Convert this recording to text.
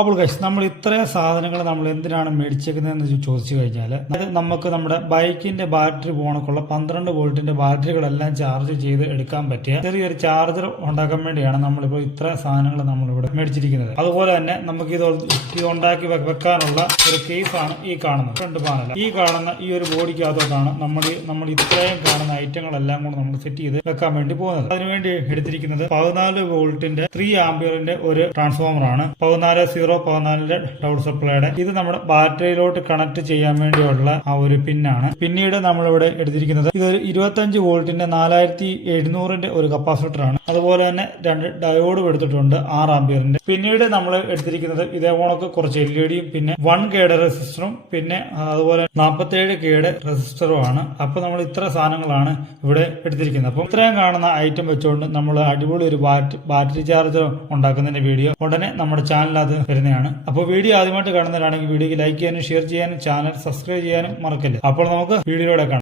അപ്പോൾ ഗൈസ് നമ്മൾ ഇത്രയും സാധനങ്ങൾ നമ്മൾ എന്തിനാണ് മേടിച്ചേക്കുന്നതെന്ന് ചോദിച്ചു കഴിഞ്ഞാൽ അത് നമുക്ക് നമ്മുടെ ബൈക്കിന്റെ ബാറ്ററി പോകണക്കുള്ള പന്ത്രണ്ട് വോൾട്ടിന്റെ ബാറ്ററികളെല്ലാം ചാർജ് ചെയ്ത് എടുക്കാൻ പറ്റിയ ചെറിയൊരു ചാർജർ ഉണ്ടാക്കാൻ വേണ്ടിയാണ് നമ്മളിപ്പോൾ ഇത്രയും സാധനങ്ങൾ നമ്മളിവിടെ മേടിച്ചിരിക്കുന്നത്. അതുപോലെ തന്നെ നമുക്ക് ഇത് ഇത് ഉണ്ടാക്കി വെക്കാനുള്ള ഒരു കേസാണ് ഈ കാണുന്നത്. ഫ്രണ്ട് പാനൽ ഈ കാണുന്ന ഈ ഒരു ബോഡിക്കകത്തോട്ടാണ് നമ്മൾ നമ്മൾ ഇത്രയും കാണുന്ന ഐറ്റങ്ങളെല്ലാം കൂടെ നമ്മൾ സെറ്റ് ചെയ്ത് വെക്കാൻ വേണ്ടി പോകുന്നത്. അതിനുവേണ്ടി എടുത്തിരിക്കുന്നത് പതിനാല് വോൾട്ടിന്റെ ത്രീ ആംബിയറിന്റെ ഒരു ട്രാൻസ്ഫോമർ ആണ്. പതിനാല് സീറോ പതിനാലിന്റെ ഡൗൺ സപ്ലൈയുടെ ഇത് നമ്മുടെ ബാറ്ററിയിലോട്ട് കണക്ട് ചെയ്യാൻ വേണ്ടിയുള്ള ആ ഒരു പിന്നാണ്. പിന്നീട് നമ്മളിവിടെ എടുത്തിരിക്കുന്നത് ഇതൊരു ഇരുപത്തഞ്ച് വോൾട്ടിന്റെ നാലായിരത്തി എഴുന്നൂറിന്റെ ഒരു കപ്പാസിറ്റർ ആണ് അതുപോലെ തന്നെ രണ്ട് ഡയോഡും എടുത്തിട്ടുണ്ട് ആറ് ആംബിയറിന്റെ പിന്നീട് നമ്മൾ എടുത്തിരിക്കുന്നത് ഇതേ കുറച്ച് എൽ ഇ ഡിയും പിന്നെ വൺ കെയുടെ റെസിസ്റ്ററും പിന്നെ അതുപോലെ നാൽപ്പത്തേഴ് കെയുടെ റെസിസ്റ്ററും ആണ്. അപ്പൊ നമ്മൾ ഇത്ര സാധനങ്ങളാണ് ഇവിടെ എടുത്തിരിക്കുന്നത്. അപ്പം ഇത്രയും കാണുന്ന ഐറ്റം വെച്ചുകൊണ്ട് നമ്മൾ അടിപൊളി ഒരു ബാറ്ററി ചാർജർ ഉണ്ടാക്കുന്നതിന്റെ വീഡിയോ ഉടനെ നമ്മുടെ ചാനലിനകത്ത് വരുന്നതാണ്. അപ്പോൾ വീഡിയോ ആദ്യമായിട്ട് കാണുന്നവരാണെങ്കിൽ വീഡിയോക്ക് ലൈക്ക് ചെയ്യാനും ഷെയർ ചെയ്യാനും ചാനൽ സബ്സ്ക്രൈബ് ചെയ്യാനും മറക്കല്ലേ. അപ്പോൾ നമുക്ക് വീഡിയോയിലൂടെ കാണാം.